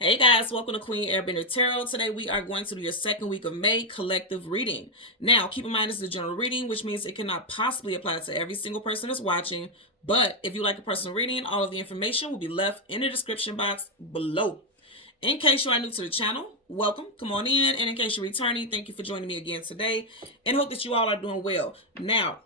Hey guys, welcome to Queen Airbender Tarot. Today we are going to do your second week of May collective reading. Now, keep in mind this is a general reading, which means it cannot possibly apply to every single person that's watching. But if you like a personal reading, all of the information will be left in the description box below. In case you are new to the channel, welcome, come on in. And in case you're returning, thank you for joining me again today and hope that you all are doing well. Now,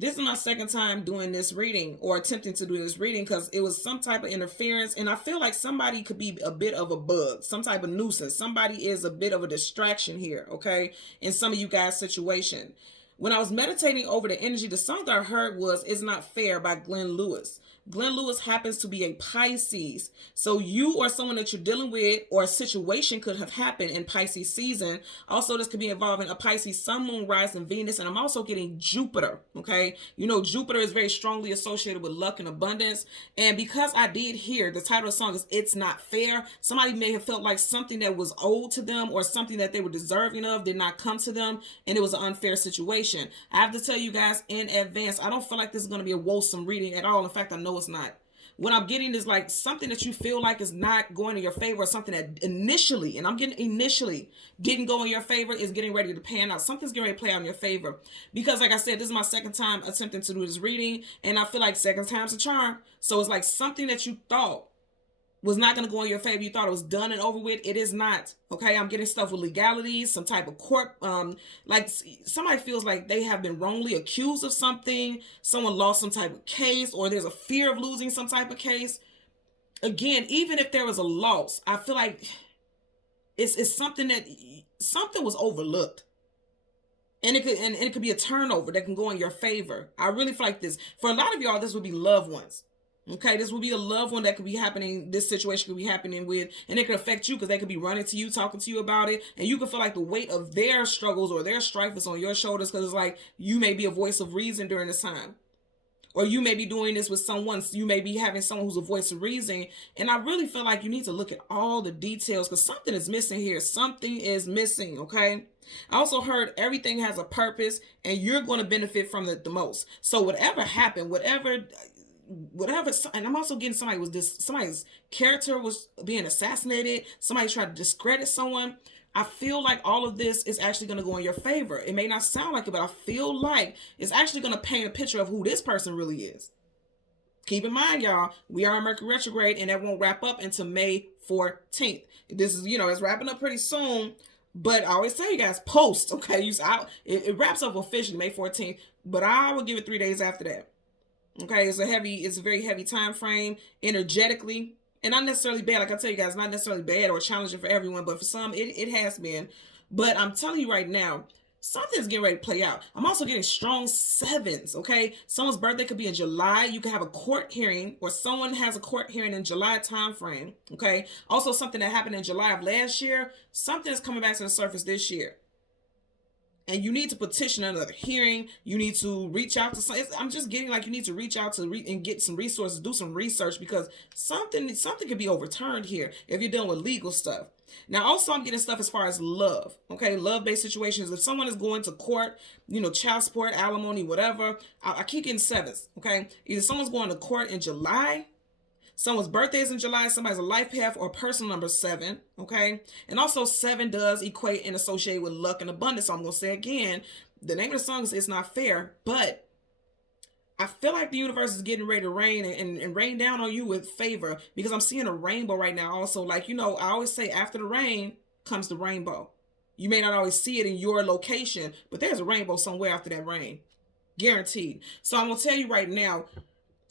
this is my second time doing this reading or attempting to do this reading because it was some type of interference, and I feel like somebody could be a bit of a bug, some type of nuisance. Somebody is a bit of a distraction here, okay, in some of you guys' situation. When I was meditating over the energy, the song that I heard was "It's Not Fair" by Glenn Lewis. Glenn Lewis happens to be a Pisces. So you or someone that you're dealing with or a situation could have happened in Pisces season. Also, this could be involving a Pisces sun, moon, rising, Venus. And I'm also getting Jupiter, okay? You know, Jupiter is very strongly associated with luck and abundance. And because I did hear the title of the song is "It's Not Fair," somebody may have felt like something that was owed to them or something that they were deserving of did not come to them. And it was an unfair situation. I have to tell you guys in advance, I don't feel like this is going to be a wholesome reading at all. In fact, I know it's not. What I'm getting is like something that you feel like is not going in your favor, or something that initially, and I'm getting initially, didn't go in your favor is getting ready to pan out. Something's getting ready to play out in your favor. Because like I said, this is my second time attempting to do this reading, and I feel like second time's a charm. So it's like something that you thought was not going to go in your favor. You thought it was done and over with. It is not. Okay, I'm getting stuff with legalities, some type of court. Like somebody feels like they have been wrongly accused of something. Someone lost some type of case, or there's a fear of losing some type of case. Again, even if there was a loss, I feel like it's something that something was overlooked. And it could be a turnover that can go in your favor. I really feel like this. For a lot of y'all, this would be loved ones. Okay, this will be a loved one that could be happening, this situation could be happening with, and it could affect you because they could be running to you, talking to you about it, and you could feel like the weight of their struggles or their strife is on your shoulders because it's like you may be a voice of reason during this time. Or you may be doing this with someone, you may be having someone who's a voice of reason, and I really feel like you need to look at all the details because something is missing here. Something is missing, okay? I also heard everything has a purpose, and you're going to benefit from it the most. So whatever happened, whatever, and I'm also getting somebody's character was being assassinated, somebody tried to discredit someone. I feel like all of this is actually going to go in your favor. It may not sound like it, but I feel like it's actually going to paint a picture of who this person really is. Keep in mind, y'all, we are in Mercury retrograde, and that won't wrap up until May 14th. This is, it's wrapping up pretty soon. But I always tell you guys, post, okay? It wraps up officially May 14th, but I will give it 3 days after that. Okay, it's a very heavy time frame energetically, and not necessarily bad. Like I tell you guys, not necessarily bad or challenging for everyone, but for some, it has been. But I'm telling you right now, something's getting ready to play out. I'm also getting strong sevens, okay? Someone's birthday could be in July. You could have a court hearing, or someone has a court hearing in July time frame, okay? Also, something that happened in July of last year, something is coming back to the surface this year. And you need to petition another hearing. You need to reach out to some. I'm just getting like you need to reach out to and get some resources, do some research, because something could be overturned here if you're dealing with legal stuff. Now, also, I'm getting stuff as far as love. Okay, love-based situations. If someone is going to court, child support, alimony, whatever, I keep getting sevens. Okay, either someone's going to court in July. Someone's birthday is in July, somebody's a life path or person number 7, okay? And also 7 does equate and associate with luck and abundance. So I'm going to say again, the name of the song is "It's Not Fair," but I feel like the universe is getting ready to rain and rain down on you with favor, because I'm seeing a rainbow right now. Also, like, I always say after the rain comes the rainbow. You may not always see it in your location, but there's a rainbow somewhere after that rain. Guaranteed. So I'm going to tell you right now,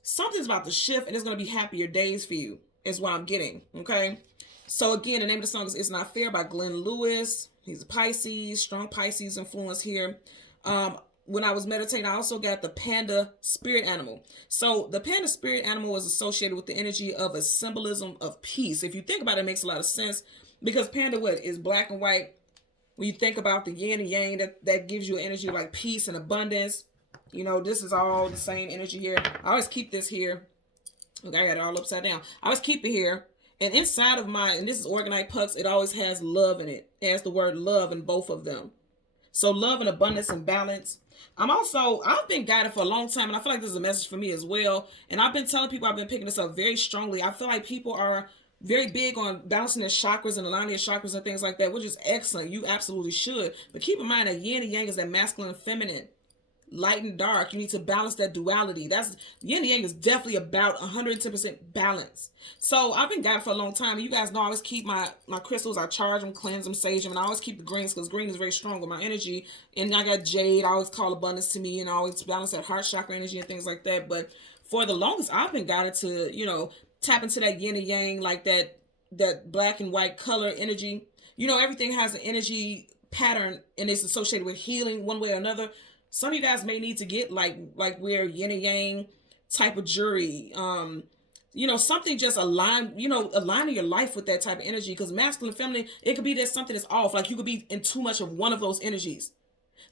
something's about to shift, and it's going to be happier days for you, is what I'm getting, okay? So again, the name of the song is "It's Not Fair" by Glenn Lewis. He's a Pisces, strong Pisces influence here. When I was meditating, I also got the panda spirit animal. So the panda spirit animal is associated with the energy of a symbolism of peace. If you think about it, it makes a lot of sense, because panda is black and white. When you think about the yin and yang, that gives you an energy like peace and abundance. This is all the same energy here. I always keep this here. Okay, I got it all upside down. I always keep it here. And inside of and this is Organite Pucks, it always has love in it. It has the word love in both of them. So love and abundance and balance. I've been guided for a long time, and I feel like this is a message for me as well. And I've been telling people, I've been picking this up very strongly. I feel like people are very big on balancing their chakras and aligning their chakras and things like that, which is excellent. You absolutely should. But keep in mind that yin and yang is that masculine and feminine, light and dark. You need to balance that duality. That's yin and yang is definitely about 110% balance. So I've been guided for a long time. And you guys know I always keep my crystals. I charge them, cleanse them, sage them, and I always keep the greens because green is very strong with my energy. And I got jade. I always call abundance to me, and I always balance that heart chakra energy and things like that. But for the longest, I've been guided to, tap into that yin and yang, like that black and white color energy. Everything has an energy pattern and it's associated with healing one way or another. Some of you guys may need to get like wear yin and yang type of jewelry. Something just aligning your life with that type of energy, because masculine and feminine, it could be that something is off. Like you could be in too much of one of those energies.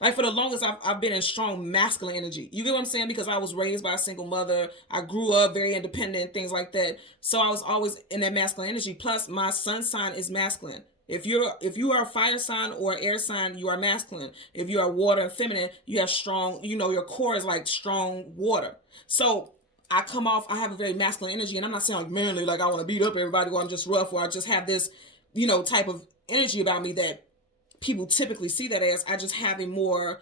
Like for the longest, I've been in strong masculine energy. You get what I'm saying? Because I was raised by a single mother. I grew up very independent, things like that. So I was always in that masculine energy. Plus, my sun sign is masculine. If you are a fire sign or air sign, you are masculine. If you are water and feminine, you have strong, your core is like strong water. So I have a very masculine energy, and I'm not saying like manly, like I want to beat up everybody, or I'm just rough, or I just have this, type of energy about me that people typically see that as. I just have a more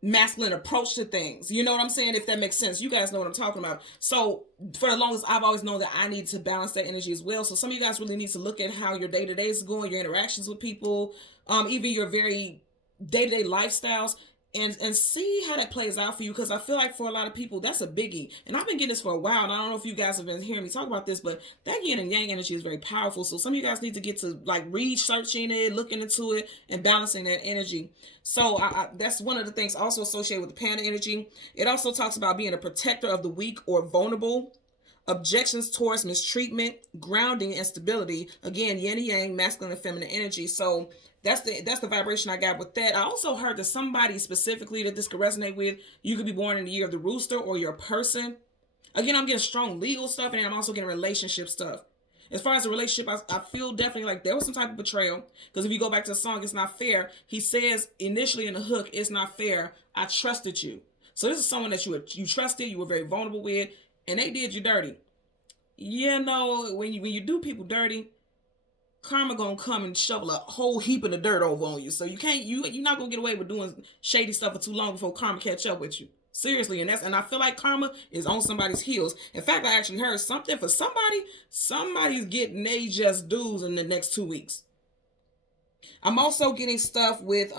masculine approach to things. You know what I'm saying? If that makes sense. You guys know what I'm talking about. So for the longest, I've always known that I need to balance that energy as well. So some of you guys really need to look at how your day-to-day is going, your interactions with people, even your very day-to-day lifestyles, and see how that plays out for you. Because I feel like for a lot of people, that's a biggie. And I've been getting this for a while, and I don't know if you guys have been hearing me talk about this, but that yin and yang energy is very powerful. So some of you guys need to get to like researching it, looking into it, and balancing that energy. So that's one of the things also associated with the panda energy. It also talks about being a protector of the weak or vulnerable, objections towards mistreatment, grounding, and stability. Again, yin and yang, masculine and feminine energy. So that's the vibration I got with that. I also heard that somebody specifically that this could resonate with, you could be born in the year of the rooster, or you're a person. Again, I'm getting strong legal stuff, and I'm also getting relationship stuff. As far as the relationship, I feel definitely like there was some type of betrayal. Because if you go back to the song, It's Not Fair, he says initially in the hook, it's not fair, I trusted you. So this is someone that you trusted, you were very vulnerable with, and they did you dirty. When you do people dirty, karma gonna come and shovel a whole heap of the dirt over on you. So you're not gonna get away with doing shady stuff for too long before karma catch up with you. Seriously, and I feel like karma is on somebody's heels. In fact, I actually heard something for somebody's getting they just dues in the next 2 weeks. I'm also getting stuff with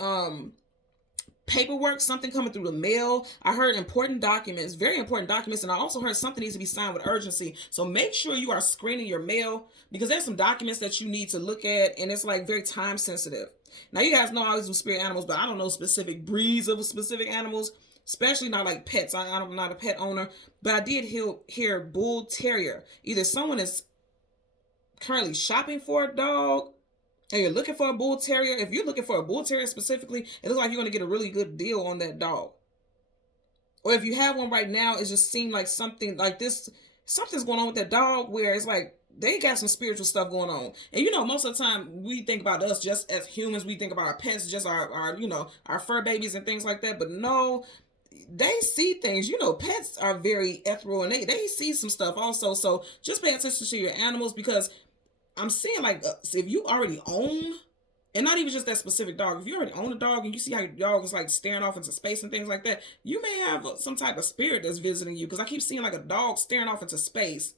paperwork, something coming through the mail. I heard important documents, very important documents, and I also heard something needs to be signed with urgency. So make sure you are screening your mail, because there's some documents that you need to look at, and it's like very time sensitive. Now you guys know I always do spirit animals, but I don't know specific breeds of specific animals, especially not like pets. I'm not a pet owner, but I did hear bull terrier. Either someone is currently shopping for a dog, and you're looking for a bull terrier. If you're looking for a bull terrier specifically, it looks like you're going to get a really good deal on that dog. Or if you have one right now, it just seemed like something like this, something's going on with that dog where it's like they got some spiritual stuff going on. And most of the time we think about us just as humans, we think about our pets, just our fur babies and things like that. But no, they see things. Pets are very ethereal, and they see some stuff also. So just pay attention to your animals, because I'm seeing like if you already own, and not even just that specific dog, if you already own a dog and you see how your dog is like staring off into space and things like that, you may have some type of spirit that's visiting you, because I keep seeing like a dog staring off into space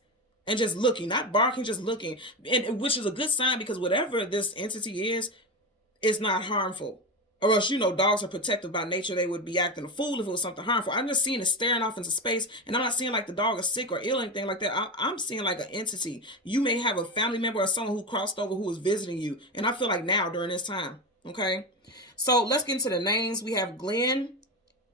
and just looking, not barking, just looking, and which is a good sign, because whatever this entity is not harmful. Or else, dogs are protective by nature. They would be acting a fool if it was something harmful. I'm just seeing it staring off into space, and I'm not seeing like the dog is sick or ill or anything like that. I'm seeing like an entity. You may have a family member or someone who crossed over who is visiting you, and I feel like now during this time, okay? So let's get into the names. We have Glenn,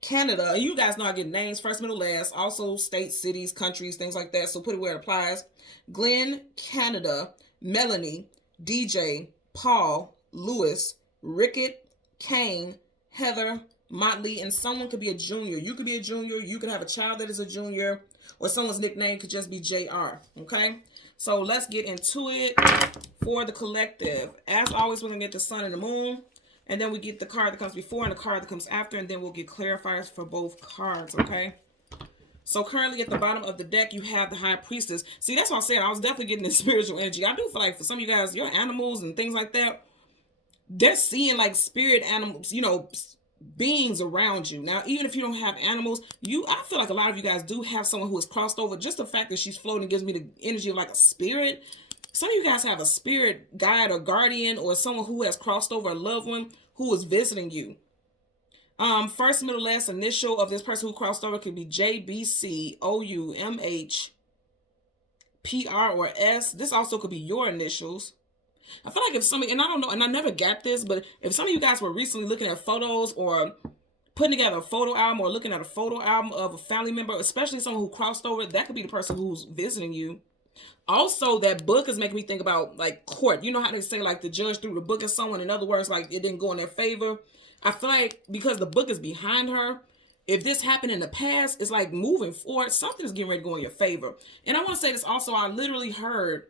Canada. And you guys know I get names, first, middle, last. Also states, cities, countries, things like that. So put it where it applies. Glenn, Canada, Melanie, DJ, Paul, Lewis, Rickett, Kane, Heather, Motley, and someone could be a junior. You could be a junior. You could have a child that is a junior, or someone's nickname could just be JR. Okay, so let's get into it for the collective. As always, we're gonna get the sun and the moon, and then we get the card that comes before and the card that comes after, and then we'll get clarifiers for both cards. Okay, So currently at the bottom of the deck, you have the High Priestess. See, that's what I'm saying. I was definitely getting this spiritual energy. I do feel like for some of you guys, your animals and things like that, they're seeing like spirit animals, beings around you. Now, even if you don't have animals, I feel like a lot of you guys do have someone who has crossed over. Just the fact that she's floating gives me the energy of like a spirit. Some of you guys have a spirit guide or guardian or someone who has crossed over, a loved one who is visiting you. First, middle, last initial of this person who crossed over could be J, B, C, O, U, M, H, P, R, or S. This also could be your initials. I feel like if somebody, and I don't know, and I never got this, but if some of you guys were recently looking at photos or putting together a photo album or looking at a photo album of a family member, especially someone who crossed over, that could be the person who's visiting you. Also, that book is making me think about like court. You know how they say like the judge threw the book at someone. In other words, like it didn't go in their favor. I feel like because the book is behind her, if this happened in the past, it's like moving forward, something's getting ready to go in your favor. And I want to say this also, I literally heard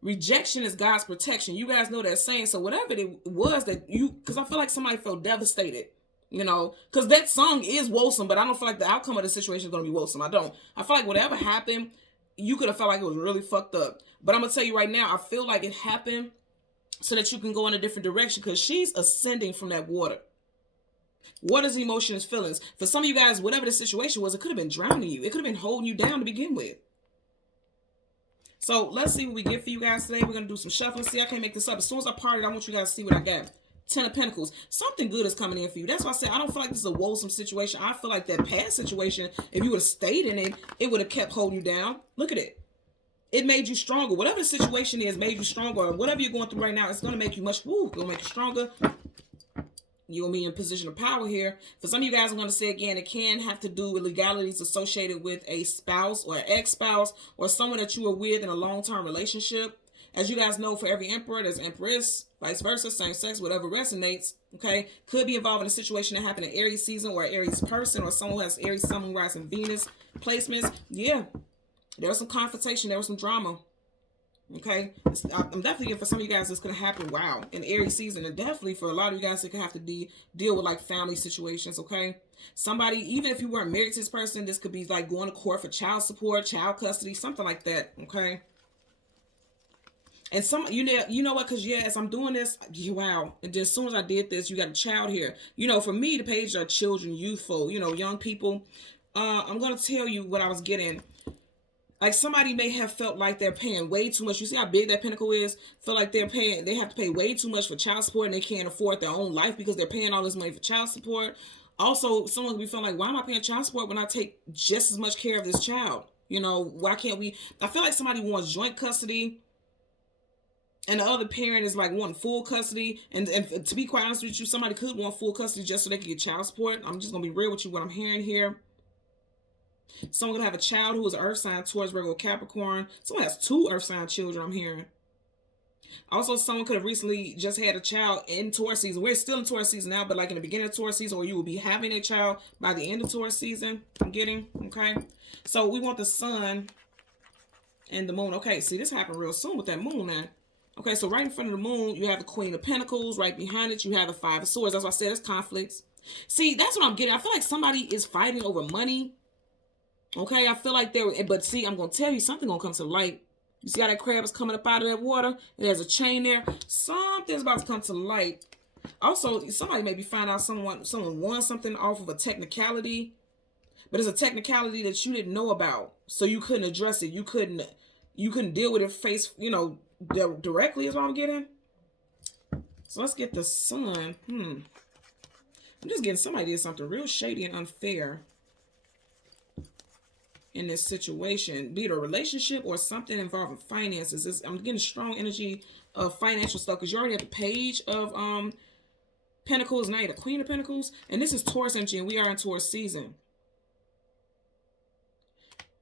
rejection is God's protection. You guys know that saying. So whatever it was that because I feel like somebody felt devastated, because that song is woeful, but I don't feel like the outcome of the situation is going to be woeful. I don't. I feel like whatever happened, you could have felt like it was really fucked up. But I'm going to tell you right now, I feel like it happened so that you can go in a different direction because she's ascending from that water. What is emotions, feelings? For some of you guys, whatever the situation was, it could have been drowning you. It could have been holding you down to begin with. So let's see what we get for you guys today. We're going to do some shuffling. See, I can't make this up. As soon as I part it, I want you guys to see what I got. 10 of Pentacles. Something good is coming in for you. That's why I said I don't feel like this is a woeful situation. I feel like that past situation, if you would have stayed in it, it would have kept holding you down. Look at it. It made you stronger. Whatever the situation is made you stronger. Or whatever you're going through right now, it's going to make you it's going to make you stronger. You're going to be in a position of power here. For some of you guys, I'm going to say again, it can have to do with legalities associated with a spouse or ex-spouse or someone that you are with in a long-term relationship. As you guys know, for every emperor, there's empress, vice versa, same sex, whatever resonates, okay? Could be involved in a situation that happened in Aries season or Aries person or someone who has Aries, Sun, Moon, Rising, Venus placements. Yeah, there was some confrontation, there was some drama. Okay, I'm definitely getting for some of you guys this could happen. Wow, in Aries season, and definitely for a lot of you guys, it could have to deal with like family situations. Okay, somebody, even if you weren't married to this person, this could be like going to court for child support, child custody, something like that. Okay, and you know what? Because as I'm doing this, wow, and then as soon as I did this, you got a child here. For me, the pages are children, youthful, young people. I'm gonna tell you what I was getting. Like somebody may have felt like they're paying way too much. You see how big that pentacle is? Feel like they have to pay way too much for child support and they can't afford their own life because they're paying all this money for child support. Also, someone could be feeling like, why am I paying child support when I take just as much care of this child? Why can't we? I feel like somebody wants joint custody and the other parent is like wanting full custody. And to be quite honest with you, somebody could want full custody just so they can get child support. I'm just going to be real with you what I'm hearing here. Someone could have a child who is an earth sign, Taurus, Virgo, Capricorn. Someone has 2 earth sign children, I'm hearing. Also, someone could have recently just had a child in Taurus season. We're still in Taurus season now, but like in the beginning of Taurus season, or you will be having a child by the end of Taurus season. I'm getting, okay? So we want the sun and the moon. Okay, see, this happened real soon with that moon now. Okay, so right in front of the moon, you have the Queen of Pentacles. Right behind it, you have the 5 of Swords. That's why I said it's conflicts. See, that's what I'm getting. I feel like somebody is fighting over money. Okay, I feel like but see, I'm going to tell you, something going to come to light. You see how that crab is coming up out of that water? There's a chain there. Something's about to come to light. Also, somebody may be finding out someone won something off of a technicality, but it's a technicality that you didn't know about, so you couldn't address it. You couldn't deal with it face, directly is what I'm getting. So let's get the sun. I'm just getting somebody did something real shady and unfair in this situation, be it a relationship or something involving finances. I'm getting strong energy of financial stuff because you already have the Page of Pentacles, now you're the Queen of Pentacles, and this is Taurus energy, and we are in Taurus season.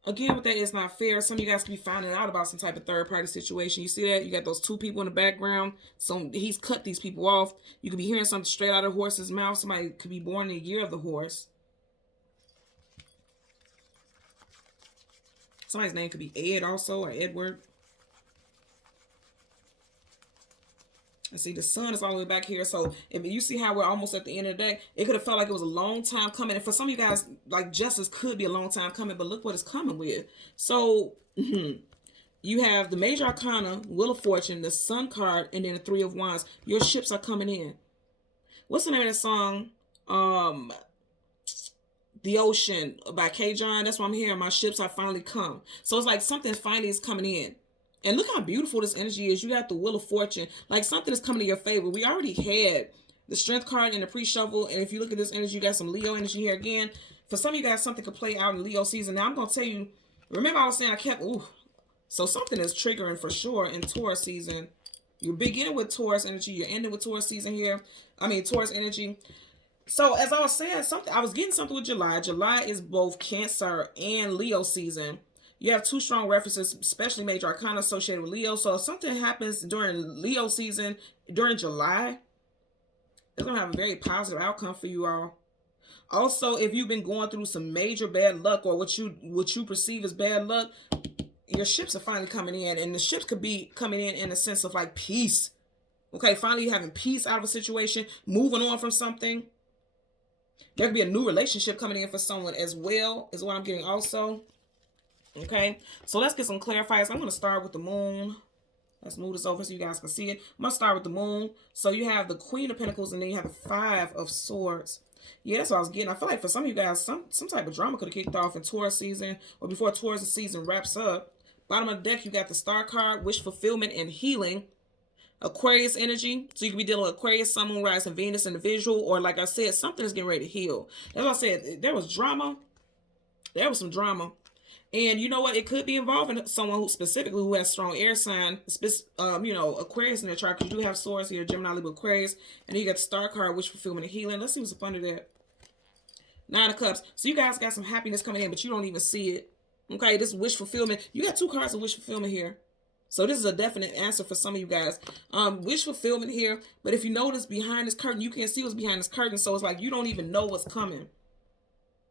Again, with that, it's not fair. Some of you guys could be finding out about some type of third-party situation. You see that? You got those 2 people in the background. So he's cut these people off. You could be hearing something straight out of the horse's mouth. Somebody could be born in the year of the horse. Somebody's name could be Ed also, or Edward. And see, the sun is all the way back here. So if you see how we're almost at the end of the day, it could have felt like it was a long time coming. And for some of you guys, like justice could be a long time coming, but look what it's coming with. So you have the major arcana, Wheel of Fortune, the Sun card, and then the Three of Wands. Your ships are coming in. What's the name of that song? The Ocean by K. John. That's what I'm hearing. My ships are finally come. So it's like something finally is coming in. And look how beautiful this energy is. You got the Wheel of Fortune. Like something is coming to your favor. We already had the Strength card in the pre-shuffle. And if you look at this energy, you got some Leo energy here again. For some of you guys, something could play out in Leo season. Now I'm going to tell you, remember I was saying so something is triggering for sure in Taurus season. You're beginning with Taurus energy. You're ending with Taurus season here. Taurus energy. So as I was saying, I was getting something with July. July is both Cancer and Leo season. You have two strong references, especially major arcana associated with Leo. So if something happens during Leo season, during July, it's going to have a very positive outcome for you all. Also, if you've been going through some major bad luck or what you perceive as bad luck, your ships are finally coming in. And the ships could be coming in a sense of like peace. Okay, finally having peace out of a situation, moving on from something. There could be a new relationship coming in for someone as well, is what I'm getting also. Okay, so let's get some clarifiers. I'm going to start with the moon. Let's move this over so you guys can see it. I'm going to start with the moon. So you have the Queen of Pentacles and then you have the Five of Swords. Yeah, that's what I was getting. I feel like for some of you guys, some type of drama could have kicked off in Taurus season or before Taurus season wraps up. Bottom of the deck, you got the Star card, wish fulfillment and healing. Aquarius energy. So you could be dealing with Aquarius, Sun, Moon, Rise, and Venus individual. Or like I said, something is getting ready to heal. As I said, there was drama. There was some drama. And you know what? It could be involving someone who specifically who has strong air sign, Aquarius in their chart. Because you do have swords here, Gemini, Libra, Aquarius. And then you got the Star card, wish fulfillment and healing. Let's see what's up under that. Nine of Cups. So you guys got some happiness coming in, but you don't even see it. Okay, this wish fulfillment. You got two cards of wish fulfillment here. So this is a definite answer for some of you guys. Wish fulfillment here. But if you notice behind this curtain, you can't see what's behind this curtain. So it's like you don't even know what's coming.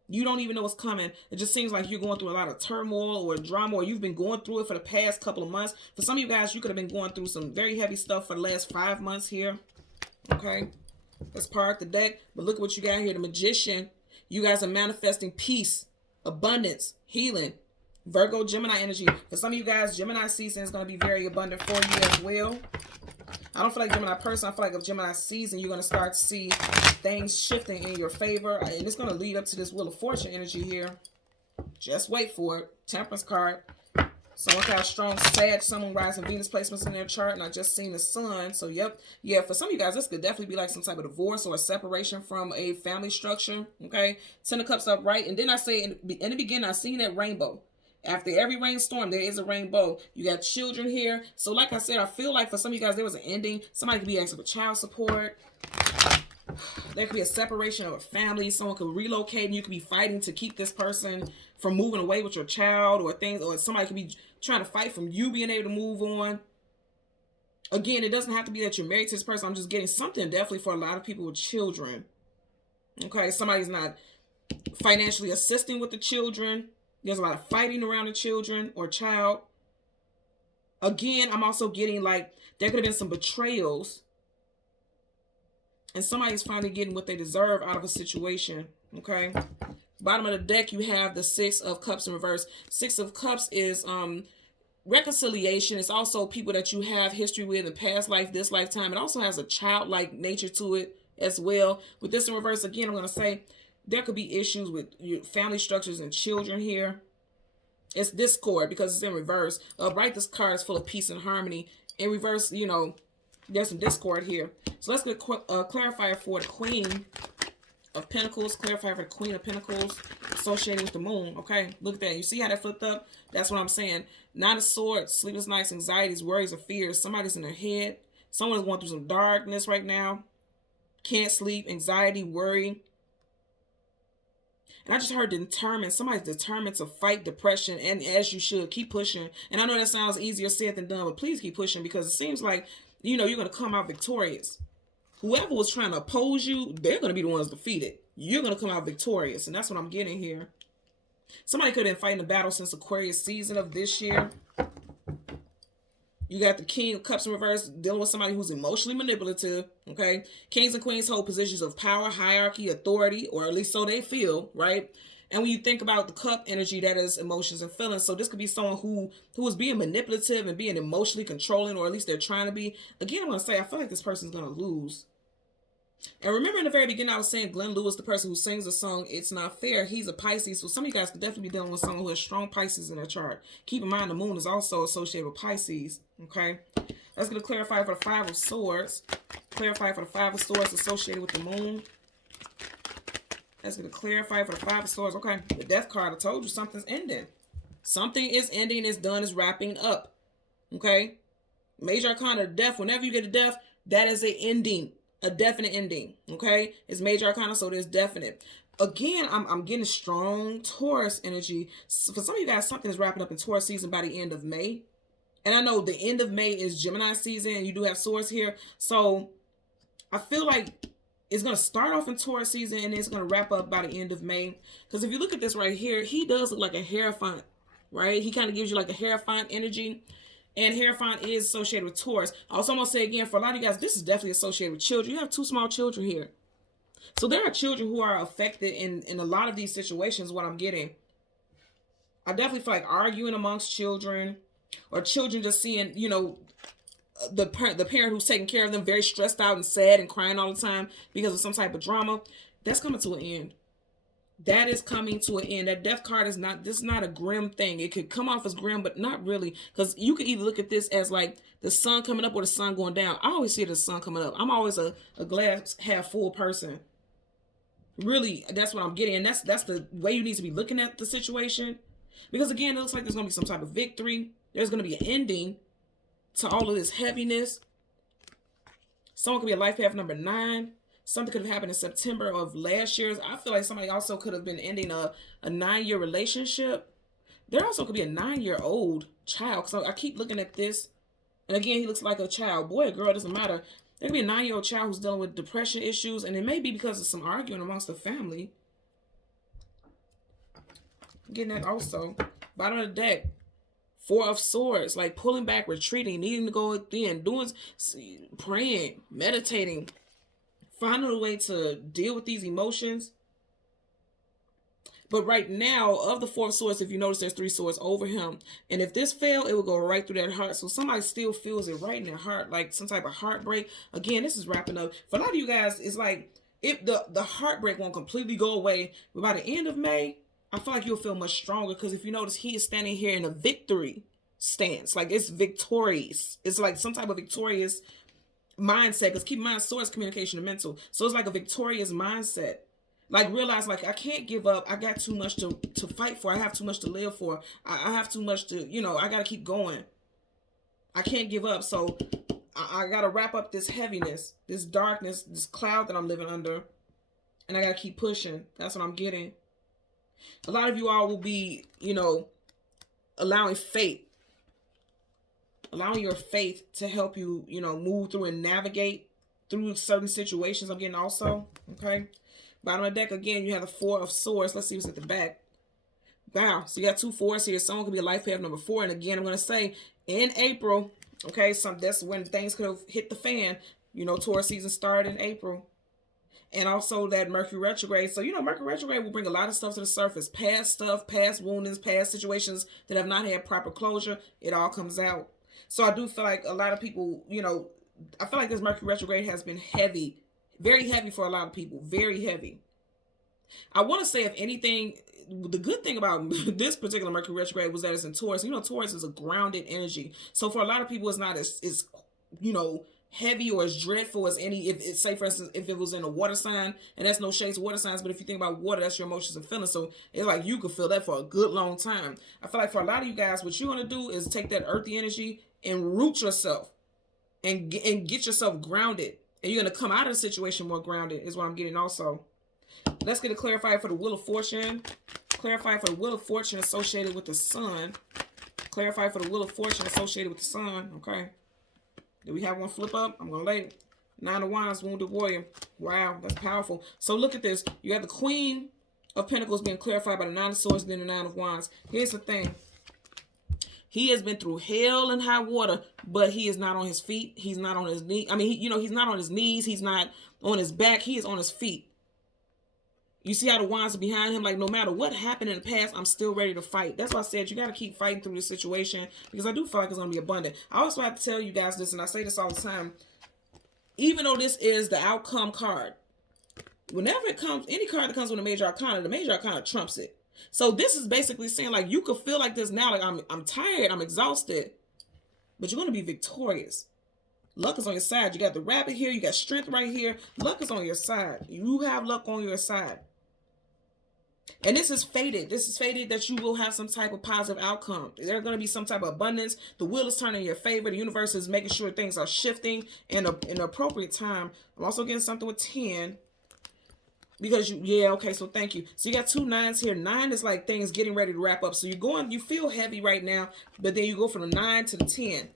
You don't even know what's coming. It just seems like you're going through a lot of turmoil or drama, or you've been going through it for the past couple of months. For some of you guys, you could have been going through some very heavy stuff for the last 5 months here. Okay. That's part of the deck. But look at what you got here. The Magician. You guys are manifesting peace, abundance, healing. Virgo, Gemini energy. For some of you guys, Gemini season is going to be very abundant for you as well. I don't feel like Gemini person. I feel like if Gemini season, you're going to start to see things shifting in your favor. And it's going to lead up to this Wheel of Fortune energy here. Just wait for it. Temperance card. Someone got strong Sag, Sun, Rise, and Venus placements in their chart. And I just seen the Sun. So, yep. Yeah, for some of you guys, this could definitely be like some type of divorce or a separation from a family structure. Okay. 10 of Cups upright. And then I say in the beginning, I seen that rainbow. After every rainstorm, there is a rainbow. You got children here. So like I said, I feel like for some of you guys, there was an ending. Somebody could be asking for child support. There could be a separation of a family. Someone could relocate and you could be fighting to keep this person from moving away with your child or things. Or somebody could be trying to fight from you being able to move on. Again, it doesn't have to be that you're married to this person. I'm just getting something definitely for a lot of people with children. Okay, somebody's not financially assisting with the children. There's a lot of fighting around the children or child. Again, I'm also getting like there could have been some betrayals. And somebody's finally getting what they deserve out of a situation. Okay. Bottom of the deck, you have the Six of Cups in reverse. Six of Cups is reconciliation. It's also people that you have history with in past life, this lifetime. It also has a childlike nature to it as well. With this in reverse, again, I'm going to say, there could be issues with your family structures and children here. It's discord because it's in reverse. Right, this card is full of peace and harmony. In reverse, there's some discord here. So let's get a clarifier for the Queen of Pentacles. Clarifier for the Queen of Pentacles associated with the moon. Okay, look at that. You see how that flipped up? That's what I'm saying. Nine of Swords, sleepless nights, anxieties, worries, or fears. Somebody's in their head. Someone's going through some darkness right now. Can't sleep, anxiety, worry. And I just heard determined. Somebody's determined to fight depression, and as you should, keep pushing. And I know that sounds easier said than done, but please keep pushing because it seems like, you're going to come out victorious. Whoever was trying to oppose you, they're going to be the ones defeated. You're going to come out victorious, and that's what I'm getting here. Somebody could have been fighting the battle since Aquarius season of this year. You got the King of Cups in reverse, dealing with somebody who's emotionally manipulative, okay? Kings and queens hold positions of power, hierarchy, authority, or at least so they feel, right? And when you think about the cup energy, that is emotions and feelings. So this could be someone who is being manipulative and being emotionally controlling, or at least they're trying to be. Again, I'm going to say, I feel like this person's going to lose. And remember in the very beginning, I was saying Glenn Lewis, the person who sings the song It's Not Fair, he's a Pisces. So some of you guys could definitely be dealing with someone who has strong Pisces in their chart. Keep in mind, the moon is also associated with Pisces. Okay. Let's get a clarify for the Five of Swords. Clarify for the Five of Swords associated with the moon. Let's get a clarify for the Five of Swords. Okay. The Death card, I told you something's ending. Something is ending, it's done, it's wrapping up. Okay. Major Arcana, Death. Whenever you get a Death, that is an ending. A definite ending, okay? It's Major Arcana, so there's definite. Again, I'm getting strong Taurus energy. So for some of you guys, something is wrapping up in Taurus season by the end of May. And I know the end of May is Gemini season, and you do have Swords here. So I feel like it's going to start off in Taurus season, and it's going to wrap up by the end of May. Because if you look at this right here, he does look like a Hierophant, right? He kind of gives you like a Hierophant energy. And Hierophant is associated with Taurus. Also, I'm going to say again, for a lot of you guys, this is definitely associated with children. You have two small children here. So there are children who are affected in a lot of these situations, what I'm getting. I definitely feel like arguing amongst children, or children just seeing, you know, the parent who's taking care of them very stressed out and sad and crying all the time because of some type of drama. That's coming to an end. That is coming to an end. That Death card is not, this is not a grim thing. It could come off as grim, but not really. Because you could either look at this as like the sun coming up or the sun going down. I always see it as the sun coming up. I'm always a glass half full person. Really, that's what I'm getting. And that's the way you need to be looking at the situation. Because again, it looks like there's going to be some type of victory. There's going to be an ending to all of this heaviness. Someone could be a life path number 9. Something could have happened in September of last year. I feel like somebody also could have been ending a 9-year relationship. There also could be a 9-year-old child. So I keep looking at this. And again, he looks like a child. Boy or girl, it doesn't matter. There could be a 9-year-old child who's dealing with depression issues. And it may be because of some arguing amongst the family. Getting that also. Bottom of the deck. 4 of Swords. Like pulling back, retreating, needing to go within, doing, praying, meditating. Finding a way to deal with these emotions. But right now, of the 4 of Swords, if you notice, there's 3 swords over him. And if this failed, it would go right through that heart. So somebody still feels it right in their heart, like some type of heartbreak. Again, this is wrapping up. For a lot of you guys, it's like, if the heartbreak won't completely go away, but by the end of May, I feel like you'll feel much stronger. Because if you notice, he is standing here in a victory stance. Like it's victorious. It's like some type of victorious mindset, because keep in mind, Swords, communication, and mental. So it's like a victorious mindset. Like realize, like I can't give up. I got too much to fight for. I have too much to live for. I have too much to, you know, I got to keep going. I can't give up. So I got to wrap up this heaviness, this darkness, this cloud that I'm living under. And I got to keep pushing. That's what I'm getting. A lot of you all will be, you know, allowing fate. Allowing your faith to help you, you know, move through and navigate through certain situations. I'm getting also, okay? Bottom of the deck, again, you have the 4 of Swords. Let's see what's at the back. Wow, so you got 2 4s here. Someone could be a life path number 4. And again, I'm going to say in April, okay, that's when things could have hit the fan. You know, Taurus season started in April. And also that Mercury retrograde. So, you know, Mercury retrograde will bring a lot of stuff to the surface. Past stuff, past woundings, past situations that have not had proper closure. It all comes out. So I do feel like a lot of people, you know, I feel like this Mercury retrograde has been heavy, very heavy for a lot of people, very heavy. I want to say, if anything, the good thing about this particular Mercury retrograde was that it's in Taurus. You know, Taurus is a grounded energy. So for a lot of people, it's not as you know, heavy or as dreadful as any, if it's, say for instance, if it was in a water sign, and that's no shades of water signs, but if you think about water, that's your emotions and feelings. So it's like you could feel that for a good long time. I feel like for a lot of you guys, what you want to do is take that earthy energy and root yourself and get yourself grounded. And you're going to come out of the situation more grounded, is what I'm getting also. Let's get a clarifier for the Wheel of Fortune. Clarify for the Wheel of Fortune associated with the Sun. Clarify for the Wheel of Fortune associated with the Sun. Okay. Do we have one flip up? I'm going to lay it. 9 of Wands, Wounded Warrior. Wow, that's powerful. So look at this. You have the Queen of Pentacles being clarified by the 9 of Swords, then the 9 of Wands. Here's the thing. He has been through hell and high water, but he is not on his feet. He's not on his knee. I mean, he's not on his knees. He's not on his back. He is on his feet. You see how the wands are behind him? Like, no matter what happened in the past, I'm still ready to fight. That's why I said you got to keep fighting through this situation, because I do feel like it's going to be abundant. I also have to tell you guys this, and I say this all the time. Even though this is the outcome card, whenever it comes, any card that comes with a major arcana, the major arcana trumps it. So this is basically saying, like, you could feel like this now, like I'm tired, I'm exhausted, but you're going to be victorious. Luck is on your side. You got the rabbit here, you got strength right here. Luck is on your side. You have luck on your side. And this is fated. This is fated that you will have some type of positive outcome. There's going to be some type of abundance. The wheel is turning in your favor. The universe is making sure things are shifting in an appropriate time. I'm also getting something with 10. Because so thank you. So you got 2 9s here. 9 is like things getting ready to wrap up. So you feel heavy right now, but then you go from the 9 to the 10.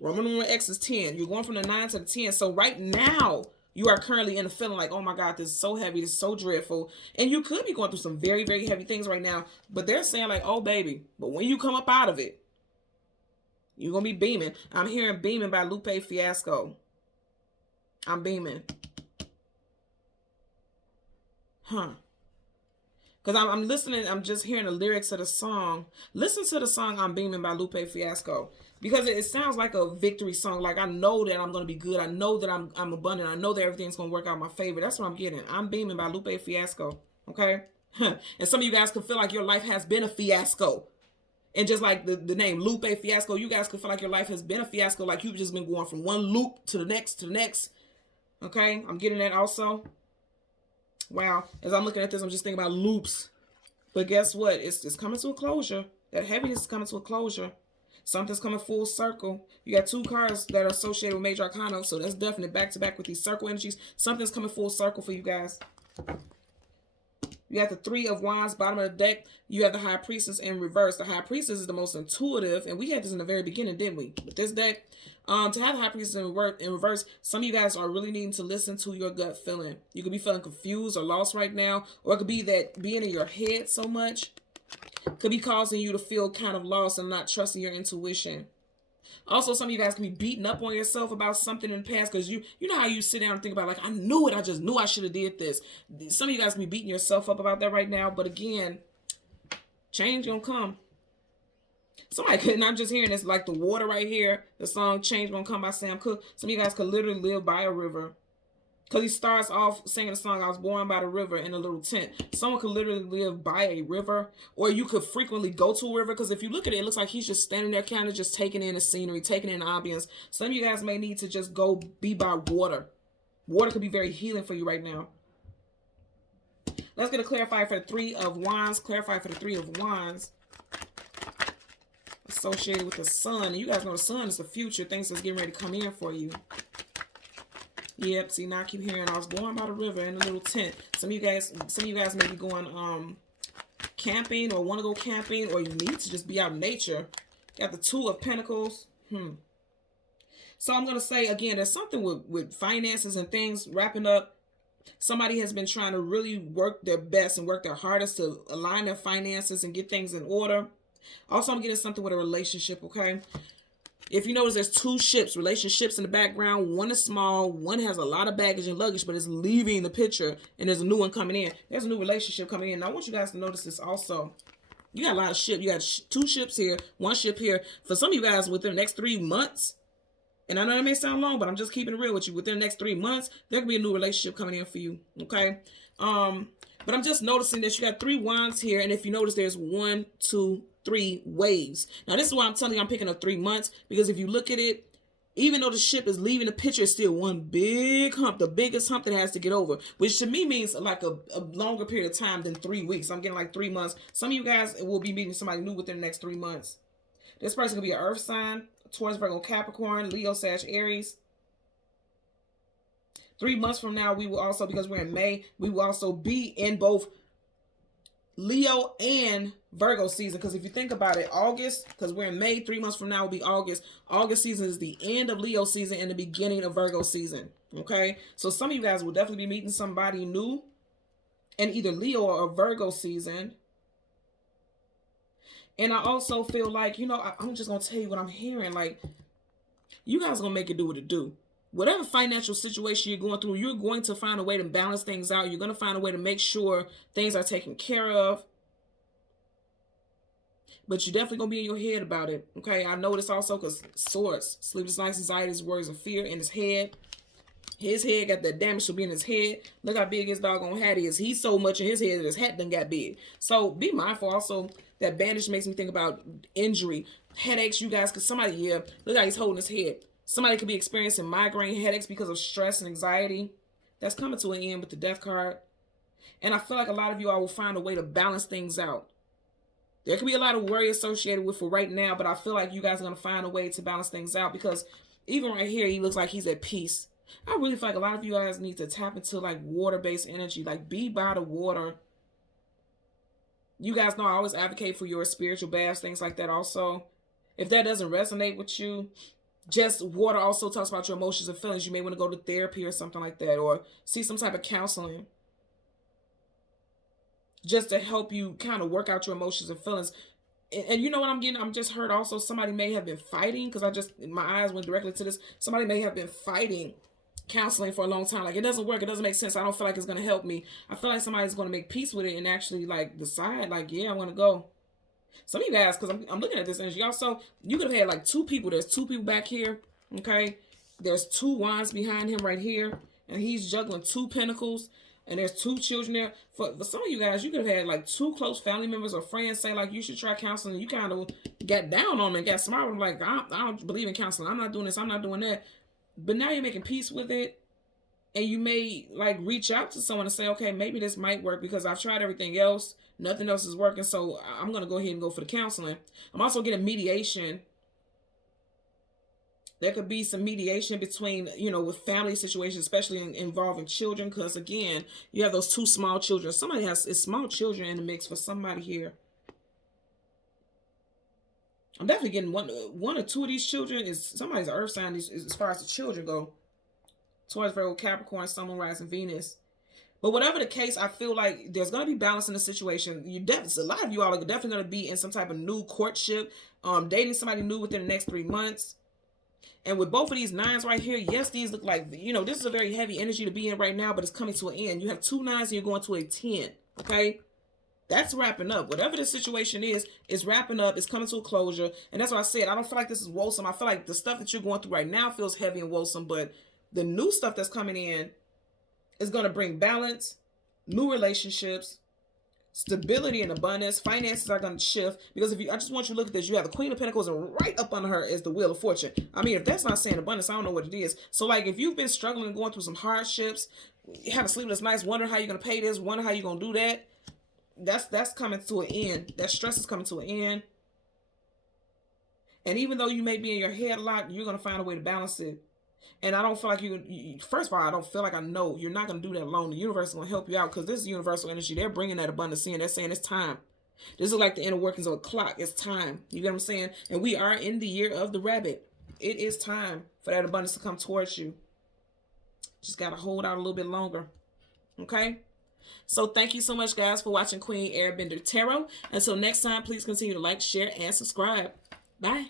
Roman numeral X is 10. You're going from the 9 to the 10. So right now, you are currently in a feeling like, oh my God, this is so heavy, this is so dreadful. And you could be going through some very, very heavy things right now. But they're saying like, oh baby, but when you come up out of it, you're going to be beaming. I'm hearing Beaming by Lupe Fiasco. I'm beaming. Because I'm listening, I'm just hearing the lyrics of the song. Listen to the song I'm Beaming by Lupe Fiasco. Because it sounds like a victory song. Like, I know that I'm going to be good. I know that I'm abundant. I know that everything's going to work out in my favor. That's what I'm getting. I'm Beaming by Lupe Fiasco. Okay? And some of you guys can feel like your life has been a fiasco. And just like the name Lupe Fiasco, you guys can feel like your life has been a fiasco. Like you've just been going from one loop to the next to the next. Okay? I'm getting that also. Wow. As I'm looking at this, I'm just thinking about loops. But guess what? It's coming to a closure. That heaviness is coming to a closure. Something's coming full circle. You got 2 cards that are associated with major arcana, so that's definitely back to back with these circle energies. Something's coming full circle for you guys. You have the 3 of Wands, bottom of the deck. You have the High Priestess in reverse. The High Priestess is the most intuitive, and we had this in the very beginning, didn't we? With this deck, to have the High Priestess in reverse, some of you guys are really needing to listen to your gut feeling. You could be feeling confused or lost right now, or it could be that being in your head so much could be causing you to feel kind of lost and not trusting your intuition. Also, some of you guys can be beating up on yourself about something in the past because you know how you sit down and think about, like, I knew it. I just knew I should have did this. Some of you guys can be beating yourself up about that right now. But again, change gonna come. Somebody could, and I'm just hearing this, like the water right here, the song Change Gonna Come by Sam Cooke. Some of you guys could literally live by a river. Because he starts off singing the song, I was born by the river in a little tent. Someone could literally live by a river, or you could frequently go to a river, because if you look at it, it looks like he's just standing there kind of just taking in the scenery, taking in the ambience. Some of you guys may need to just go be by water. Water could be very healing for you right now. Let's get a clarifier for the 3 of Wands. Clarify for the 3 of Wands. Associated with the sun. And you guys know the sun is the future. Things that's getting ready to come in for you. Yep, see, now I keep hearing I was born by the river in a little tent. Some of you guys may be going camping, or want to go camping, or you need to just be out in nature. Got the 2 of Pentacles. So I'm going to say, again, there's something with finances and things wrapping up. Somebody has been trying to really work their best and work their hardest to align their finances and get things in order. Also, I'm getting something with a relationship, okay? If you notice, there's 2 relationships in the background. One is small, one has a lot of baggage and luggage, but it's leaving the picture, and there's a new one coming in. There's a new relationship coming in. Now, I want you guys to notice this also. You got a lot of ships. You got 2 ships here, 1 ship here. For some of you guys, within the next 3 months, and I know that may sound long, but I'm just keeping it real with you. Within the next 3 months, there could be a new relationship coming in for you, okay? But I'm just noticing that you got 3 wands here, and if you notice, there's 1, 2, 3 waves. Now, this is why I'm telling you I'm picking up 3 months, because if you look at it, even though the ship is leaving the picture, it's still one big hump, the biggest hump that it has to get over, which to me means like a longer period of time than 3 weeks. I'm getting like 3 months. Some of you guys will be meeting somebody new within the next 3 months. This person could be an earth sign, Taurus, Virgo, Capricorn, Leo, Sag, Aries. 3 months from now, we will also, because we're in May, we will also be in both Leo and Virgo season. Because if you think about it, August, because we're in May, 3 months from now will be August. August season is the end of Leo season and the beginning of Virgo season. Okay, so some of you guys will definitely be meeting somebody new in either Leo or Virgo season. And I also feel like, you know, I'm just going to tell you what I'm hearing. Like, you guys are going to make it do what it do. Whatever financial situation you're going through, you're going to find a way to balance things out. You're going to find a way to make sure things are taken care of. But you're definitely going to be in your head about it. Okay, I know this also because swords, sleepless nights, anxieties, worries, and fear in his head. His head got that damage to be in his head. Look how big his doggone hat is. He's so much in his head that his hat done got big. So be mindful also that bandage makes me think about injury, headaches, you guys, because somebody, yeah, look how he's holding his head. Somebody could be experiencing migraine headaches because of stress and anxiety. That's coming to an end with the death card. And I feel like a lot of you all will find a way to balance things out. There could be a lot of worry associated with for right now, but I feel like you guys are going to find a way to balance things out because even right here, he looks like he's at peace. I really feel like a lot of you guys need to tap into like water-based energy, like be by the water. You guys know I always advocate for your spiritual baths, things like that also. If that doesn't resonate with you, just water also talks about your emotions and feelings. You may want to go to therapy or something like that, or see some type of counseling just to help you kind of work out your emotions and feelings. And you know what I'm getting? I'm just heard also somebody may have been fighting, because my eyes went directly to this. Somebody may have been fighting counseling for a long time. Like, it doesn't work. It doesn't make sense. I don't feel like it's going to help me. I feel like somebody's going to make peace with it and actually like decide like, yeah, I want to go. Some of you guys, because I'm looking at this energy. Also, you could have had like two people. There's two people back here. Okay. There's two wands behind him right here. And he's juggling two pentacles. And there's two children there. For some of you guys, you could have had like two close family members or friends say like, you should try counseling. You kind of got down on them and got smart. I'm like, I don't believe in counseling. I'm not doing this. I'm not doing that. But now you're making peace with it. And you may like reach out to someone and say, okay, maybe this might work because I've tried everything else. Nothing else is working. So I'm going to go ahead and go for the counseling. I'm also getting mediation. There could be some mediation between, you know, with family situations, especially involving children. Because again, you have those two small children. Somebody has small children in the mix for somebody here. I'm definitely getting one or two of these children is somebody's earth sign as far as the children go. Taurus, Virgo, Capricorn, Sun, Moon, Rising, Venus. But whatever the case, I feel like there's going to be balance in the situation. A lot of you all are definitely going to be in some type of new courtship, dating somebody new within the next 3 months. And with both of these nines right here, yes, these look like, you know, this is a very heavy energy to be in right now, but it's coming to an end. You have 2 9s and you're going to a 10, okay? That's wrapping up. Whatever the situation is wrapping up. It's coming to a closure. And that's what I said. I don't feel like this is woeful. I feel like the stuff that you're going through right now feels heavy and woeful, but the new stuff that's coming in is going to bring balance, new relationships, stability and abundance. Finances are going to shift because I just want you to look at this. You have the Queen of Pentacles and right up under her is the Wheel of Fortune. I mean, if that's not saying abundance, I don't know what it is. So like if you've been struggling and going through some hardships, you have a sleepless nights, wonder how you're going to pay this, wonder how you're going to do that. That's coming to an end. That stress is coming to an end. And even though you may be in your head a lot, you're going to find a way to balance it. And I don't feel like first of all, I don't feel like I know you're not going to do that alone. The universe is going to help you out because this is universal energy. They're bringing that abundance in. They're saying it's time. This is like the inner workings of a clock. It's time. You get what I'm saying? And we are in the year of the rabbit. It is time for that abundance to come towards you. Just got to hold out a little bit longer. Okay? So thank you so much, guys, for watching Queen Airbender Tarot. Until next time, please continue to like, share, and subscribe. Bye.